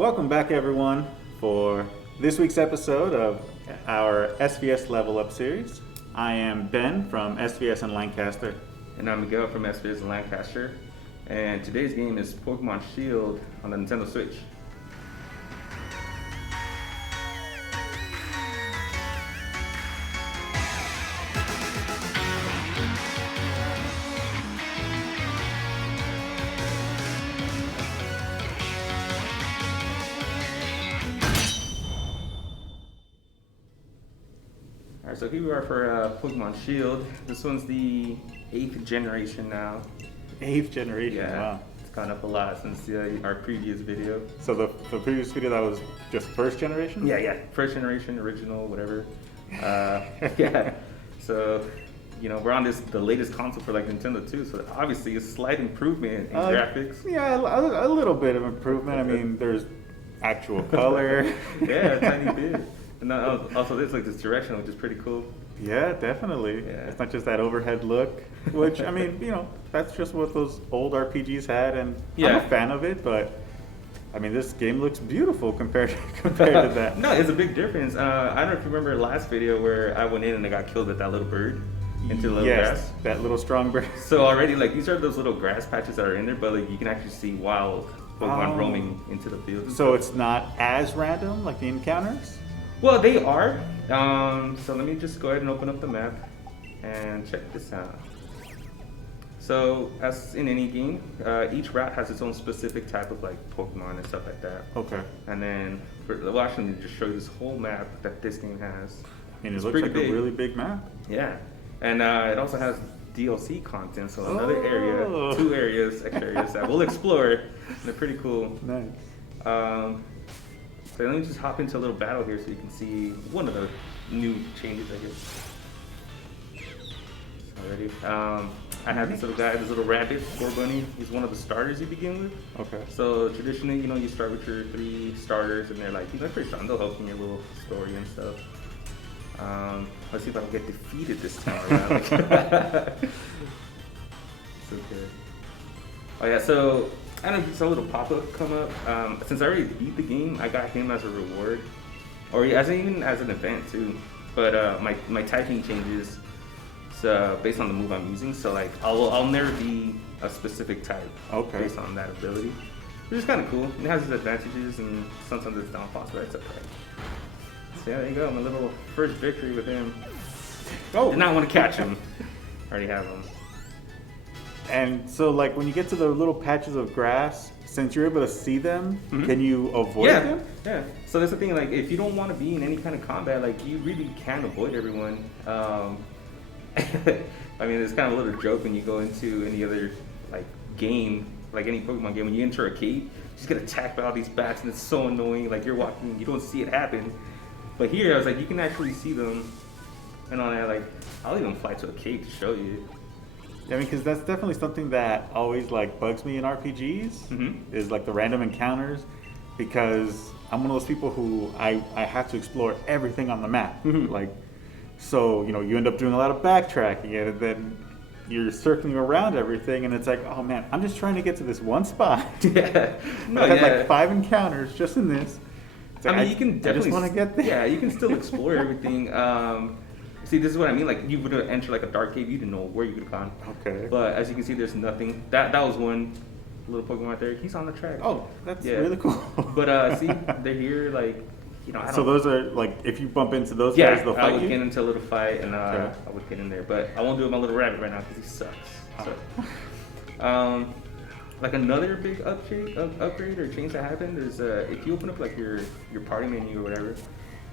Welcome back, everyone, for this week's episode of our SVS Level Up series. I am Ben from SVS in Lancaster. And I'm Miguel from SVS in Lancaster. And today's game is Pokemon Shield on the Nintendo Switch. Alright, so here we are for Pokemon Shield. This one's the 8th generation now. 8th generation, Yeah, wow. it's gone up a lot since our previous video. So the previous video, that was just first generation? Yeah. First generation, original, whatever. Yeah. So, we're on the latest console for like Nintendo too. So obviously a slight improvement in graphics. Yeah, a little bit of improvement. I mean, there's actual color. Yeah, a tiny bit. And also there's like this direction, which is pretty cool. Yeah, definitely. Yeah. It's not just that overhead look, which, I mean, that's just what those old RPGs had, and I'm a fan of it, but I mean, this game looks beautiful compared to that. No, it's a big difference. I don't know if you remember last video where I went in and I got killed with that little bird into the little grass. That little strong bird. So already, like, these are those little grass patches that are in there, but like you can actually see wild Pokemon roaming into the field. So it's not as random like the encounters? Well, they are. So let me just go ahead and open up the map and check this out. So as in any game, each route has its own specific type of like Pokemon and stuff like that. Okay. And then we'll actually just show you this whole map that this game has. And it looks like a really big map. Yeah. And it also has DLC content, so another area, 2 areas, extra areas that we'll explore. And they're pretty cool. Nice. So let me just hop into a little battle here so you can see one of the new changes, I guess. Already. I have this little guy, this little rabbit, Bunny. He's one of the starters you begin with. Okay. So traditionally, you start with your 3 starters, and they're like, pretty strong. They'll help in your little story and stuff. Let's see if I can get defeated this time around. It's okay. Oh yeah, so I don't know if you saw a little pop-up come up. Since I already beat the game, I got him as a reward, or even as an event too. But my typing changes based on the move I'm using. So like I'll never be a specific type based on that ability, which is kind of cool. It has its advantages and sometimes its downfalls, but it's okay. So yeah, there you go. My little first victory with him. Did not want to catch him. Already have him. And so, like, when you get to the little patches of grass, since you're able to see them, can you avoid them? Yeah. So that's the thing. Like, if you don't want to be in any kind of combat, like, you really can avoid everyone. I mean, it's kind of a little joke when you go into any other like game, like any Pokemon game. When you enter a cave, you just get attacked by all these bats, and it's so annoying. Like, you're walking, you don't see it happen. But here, I was like, you can actually see them. And on that, like, I'll even fly to a cave to show you. I mean, because that's definitely something that always like bugs me in RPGs is like the random encounters, because I'm one of those people who I have to explore everything on the map. Like, so you end up doing a lot of backtracking, and then you're circling around everything, and it's like, oh man, I'm just trying to get to this one spot. Yeah, I had like 5 encounters just in this. Like, I mean, you can definitely. I just want to get there. Yeah, you can still explore everything. See, this is what I mean. Like, you would have entered like a dark cave, you didn't know where you could have gone. Okay. But as you can see, there's nothing. That was one little Pokemon right there. He's on the track. Oh, that's really cool. But see, they're here. Like, I don't. So those are like, if you bump into those guys, they'll fight you? I would get into a little fight, and I would get in there. But I won't do it with my little rabbit right now because he sucks. So, like another big upgrade or change that happened is if you open up like your party menu or whatever,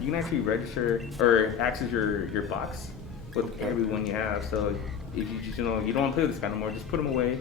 you can actually register or access your box with everyone you have. So if you just you don't want to play with this guy no more, just put them away.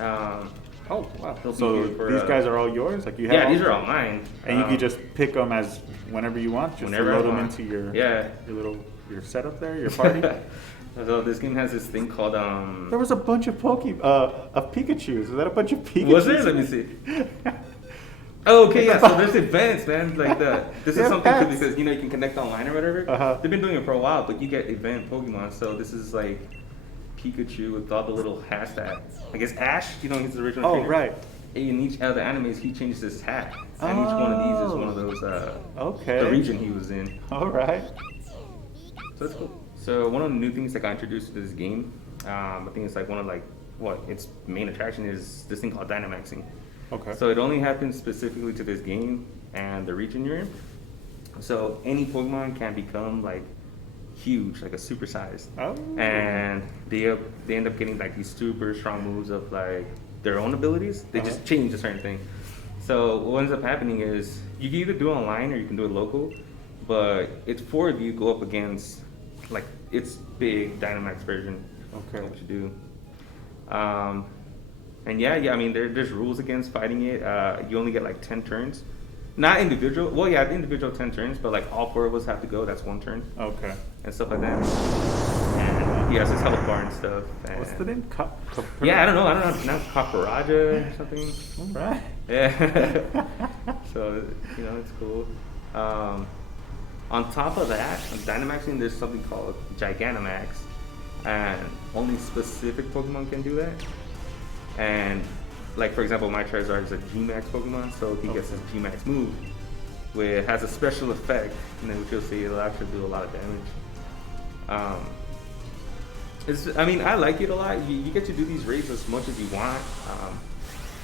Oh wow! So these guys are all yours? Like you have? Yeah, these are all mine. And you can just pick them as whenever you want. Just whenever load them into your your setup there, your party. So this game has this thing called There was a bunch of Pikachus. Is that a bunch of Pikachus? Was there? Let me see. Oh, okay, yeah. So there's events, man. Like this is something cool because you can connect online or whatever. They've been doing it for a while, but you get event Pokemon. So this is like Pikachu with all the little hashtags. I guess Ash, he's the original trainer. Right. in each of the animes, he changes his hat, and each one of these is one of those. Okay. The region he was in. All right. So that's cool. So one of the new things that got introduced to this game, I think it's like one of like what its main attraction is this thing called Dynamaxing. Okay. So it only happens specifically to this game and the region you're in. So any Pokemon can become like huge, like a supersized. Oh. And they end up getting like these super strong moves of like their own abilities. They just change a certain thing. So what ends up happening is you can either do it online or you can do it local, but it's 4 of you go up against like its big Dynamax version. Okay. What you do. And yeah, I mean, there's rules against fighting it. You only get like 10 turns. Not individual. Well, yeah, individual 10 turns, but like all 4 of us have to go. That's 1 turn. Okay. And stuff like that. And he has his health bar and stuff. And What's the name? yeah, I don't know. Now Kakaraja or something. All right. Yeah. So, you know, it's cool. On top of that, on Dynamaxing, there's something called Gigantamax. And only specific Pokemon can do that. And like for example, my Charizard is a G-Max Pokemon, so he gets his G-Max move, which has a special effect, and then which you'll see it'll actually do a lot of damage. I mean, I like it a lot. You get to do these raids as much as you want.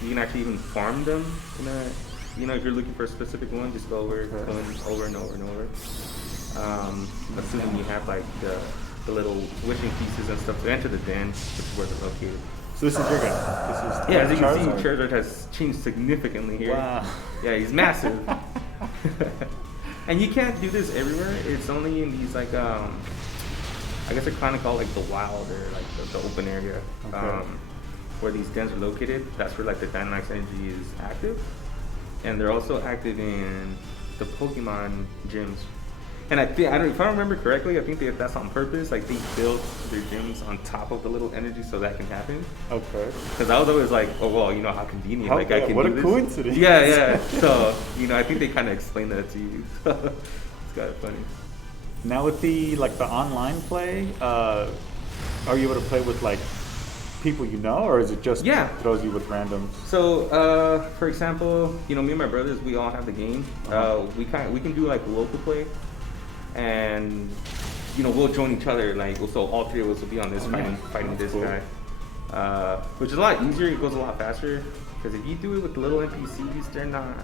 You can actually even farm them. If you're looking for a specific one, just go over, going over and over and over. Assuming you have like the little wishing pieces and stuff to enter the den, which is where they're located. So this is your guy. This is as you can see, Charizard has changed significantly here. Wow. Yeah, he's massive. And you can't do this everywhere. It's only in these like I guess they're kind of called like the wild or like the open area, where these dens are located. That's where like the Dynamax energy is active, and they're also active in the Pokemon gyms. And if I remember correctly, I think that's on purpose. Like they built their gyms on top of the little energy so that can happen. Okay. Because I was always like, oh well, you know how convenient. I can what do a this. coincidence. Yeah. So I think they kind of explained that to you. So it's kind of funny. Now with the online play, are you able to play with like people you know, or is it just throws you with randoms? So for example, me and my brothers, we all have the game. We can do like local play. And we'll join each other. Like so, all 3 of us will be on this fighting this guy, which is a lot easier. It goes a lot faster because if you do it with the little NPCs, they're not.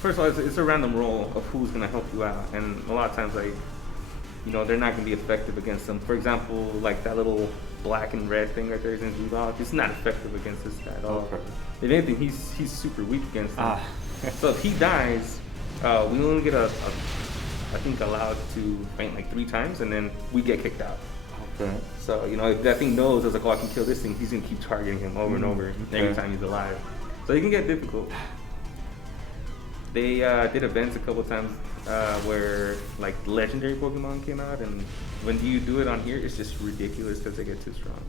First of all, it's a random roll of who's gonna help you out, and a lot of times like they're not gonna be effective against them. For example, like that little black and red thing right there is in Zubok. It's not effective against this guy at all. If anything, he's super weak against them. So if he dies, we only get I think allowed to faint like 3 times, and then we get kicked out. Okay. So if that thing knows, it's like, oh, I can kill this thing, he's gonna keep targeting him over and over every time he's alive. So it can get difficult. They did events a couple times where like legendary Pokemon came out, and when you do it on here, it's just ridiculous because they get too strong.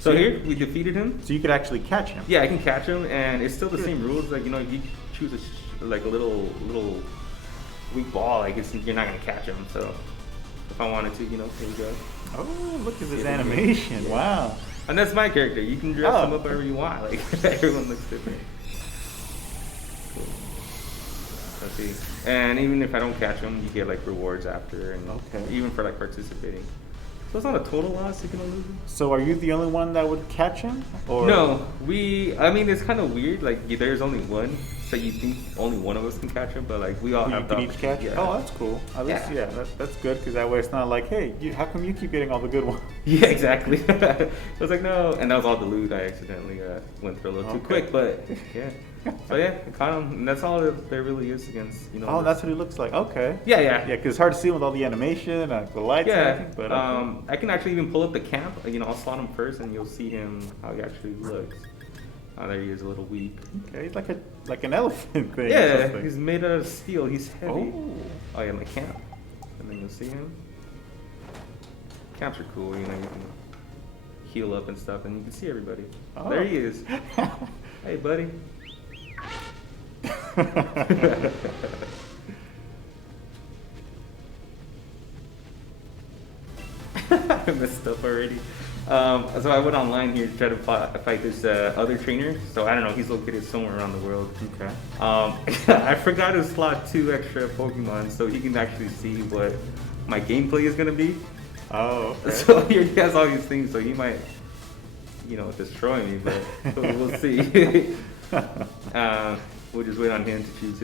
So here we defeated him. So you could actually catch him. Yeah, I can catch him, and it's still the same rules. Like you choose a little weak ball, like you're not gonna catch him. So if I wanted to, here we go. Oh, look at this animation! Yeah. Wow. And that's my character. You can dress him up however you want. Like everyone looks different. Cool. Let's see. And even if I don't catch him, you get like rewards after, and even for like participating. So it's not a total loss. You can lose him. So are you the only one that would catch him? Or no, I mean, it's kind of weird. Like there's only one. So you think only one of us can catch him, but like we all have to each catch. Yeah. Oh, that's cool. At least, that's good because that way it's not like, hey, how come you keep getting all the good ones? Yeah, exactly. I was like, no, and that was all the loot. I accidentally went through a little too quick, but yeah. So yeah, I caught him, and that's all there really is against Oh, that's what he looks like. Okay. Yeah. Because it's hard to see with all the animation and the lights. Yeah. And everything, but I can actually even pull up the camp. I'll slot him first, and you'll see him how he actually looks. Oh, there he is, a little weak. Okay, he's like an elephant thing. Yeah, he's made out of steel. He's heavy. Oh yeah, my camp. And then you'll see him. Camps are cool, you can heal up and stuff, and you can see everybody. Oh. There he is. Hey, buddy. I messed up already. So I went online here to try to fight this other trainer. So I don't know, he's located somewhere around the world. Okay. I forgot to slot 2 extra Pokemon so he can actually see what my gameplay is gonna be. Oh, okay. So he has all these things, so he might, destroy me, but we'll see. We'll just wait on him to choose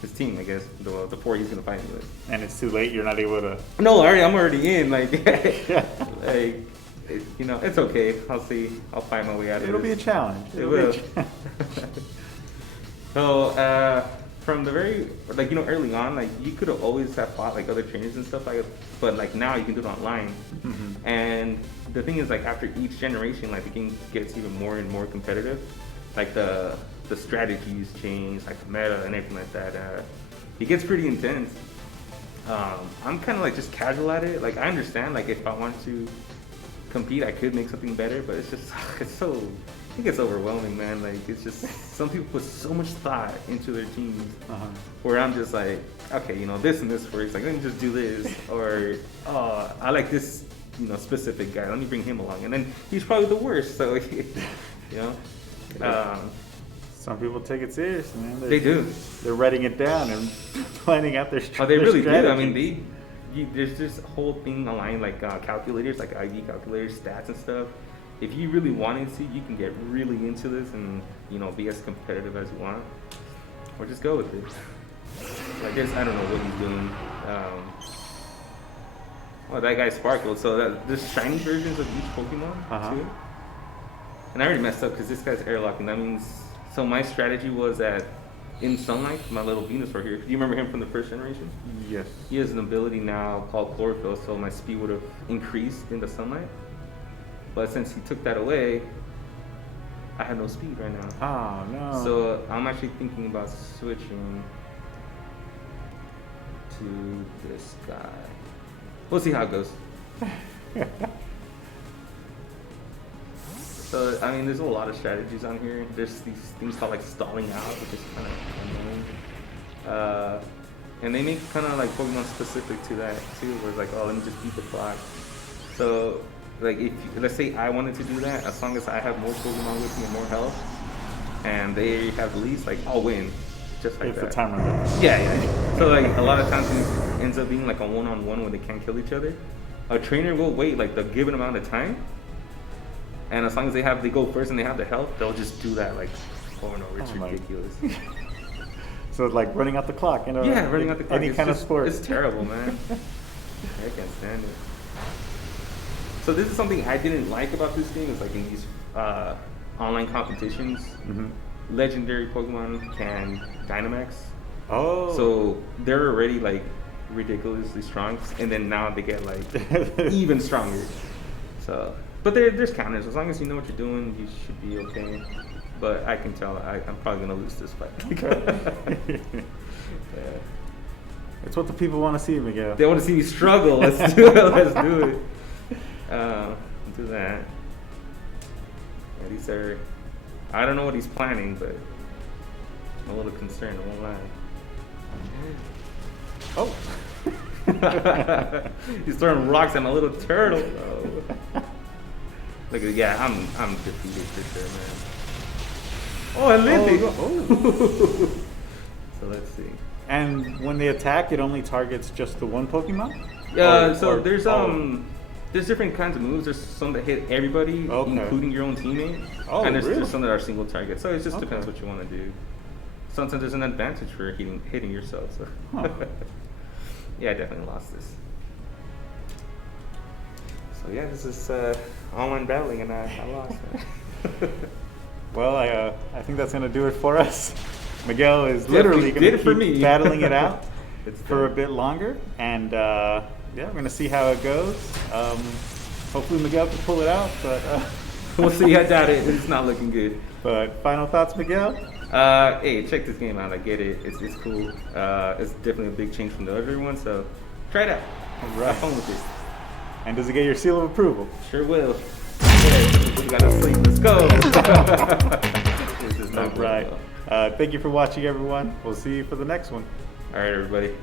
his team, I guess, the 4 he's gonna fight me with. And it's too late. You're not able to. No, I'm already in. It's okay. I'll see. I'll find my way out of it. It'll be a challenge. It will. So from the very early on, you could have always have fought other trainers and stuff but now you can do it online. Mm-hmm. And the thing is, after each generation, the game gets even more and more competitive. The strategies change, the meta and everything like that. It gets pretty intense. I'm kind of just casual at it. I understand, if I want to compete, I could make something better, but it's just, it gets overwhelming, man. It's just, some people put so much thought into their teams, where I'm just okay, this and this works. Let me just do this, or I like this, specific guy. Let me bring him along, and then he's probably the worst. So, Some people take it seriously, man. They do. They're writing it down and planning out their they really strategies. do. I mean, there's this whole thing online, calculators, IV calculators, stats and stuff. If you really wanted to, you can get really into this and be as competitive as you want, or just go with it. I guess I don't know what he's doing. That guy sparkled. So there's shiny versions of each Pokemon too. And I already messed up because this guy's airlocking. That means, so my strategy was that in sunlight, my little Venusaur here. Do you remember him from the first generation? Yes. He has an ability now called chlorophyll, so my speed would have increased in the sunlight. But since he took that away, I have no speed right now. Oh, no. So I'm actually thinking about switching to this guy. We'll see how it goes. So, I mean, there's a lot of strategies on here. There's these things called stalling out, which is kind of annoying. And they make kind of Pokemon specific to that too, where it's let me just beat the clock. So, if let's say I wanted to do that, as long as I have more Pokemon with me and more health, and they have the least, I'll win. Just like it's that. the time limit. Yeah. So a lot of times it ends up being a one-on-one where they can't kill each other. A trainer will wait the given amount of time, and as long as they go first and they have the health, they'll just do that over and over. It's ridiculous. So it's running out the clock, running out the clock. Any kind of sport. It's terrible, man. I can't stand it. So this is something I didn't like about this game. Is in these online competitions, legendary Pokemon can Dynamax. Oh. So they're already ridiculously strong, and then now they get even stronger. So, but there's counters. As long as you know what you're doing, you should be okay. But I can tell I'm probably gonna lose this fight. Okay. Yeah. It's what the people want to see, Miguel. They want to see me struggle. Let's do it. Let's do it. Do that. Yeah, these are. I don't know what he's planning, but I'm a little concerned. I won't lie. Oh. He's throwing rocks at my little turtle. Oh. Look at I'm defeated for sure, man. Oh, and Lindy. Oh. So let's see. And when they attack, it only targets just the one Pokemon? There's different kinds of moves. There's some that hit everybody, including your own teammate. Oh, and there's really? just some that are single target. So it just depends what you want to do. Sometimes there's an advantage for hitting yourself. So. Huh. Yeah, I definitely lost this. So yeah, this is online battling, and I lost. Well, I think that's gonna do it for us. Miguel is literally gonna keep battling it out for a bit longer, and we're gonna see how it goes. Hopefully Miguel can pull it out, but we'll see. I doubt it. It's not looking good. But final thoughts, Miguel? Hey, check this game out. I get it. It's cool. It's definitely a big change from the other one. So try it out. All right. Have fun with it. And does it get your seal of approval? Sure will. Yeah, we gotta sleep. Let's go. This is not right. Thank you for watching, everyone. We'll see you for the next one. All right, everybody.